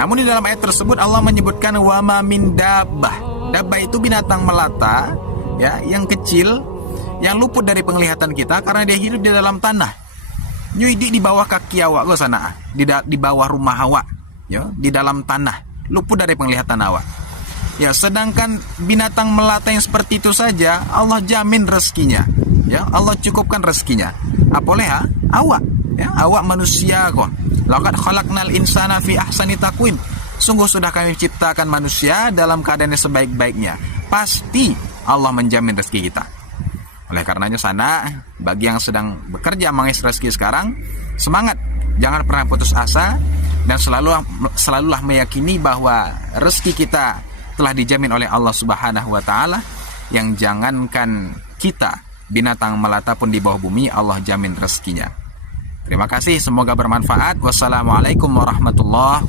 Namun di dalam ayat tersebut Allah menyebutkan wama min dabbah. Dabbah itu binatang melata, ya, yang kecil, yang luput dari penglihatan kita karena dia hidup di dalam tanah. Nyuidi di bawah kaki awak lo sana, di bawah rumah awak, ya, di dalam tanah, luput dari penglihatan awak. Ya, sedangkan binatang melata yang seperti itu saja Allah jamin rezekinya, ya, Allah cukupkan rezekinya. Apalagi awak, ya, awak manusia kok. Laqad khalaqnal insana fi ahsani taqwim. Sungguh sudah kami ciptakan manusia dalam keadaan yang sebaik-baiknya. Pasti Allah menjamin rezeki kita. Oleh karenanya sana, bagi yang sedang bekerja mengais rezeki sekarang, semangat, jangan pernah putus asa, dan selalulah meyakini bahwa rezeki kita telah dijamin oleh Allah Subhanahu wa taala. Yang jangankan kita, binatang melata pun di bawah bumi Allah jamin rezekinya. Terima kasih, semoga bermanfaat. Wassalamualaikum warahmatullahi wabarakatuh.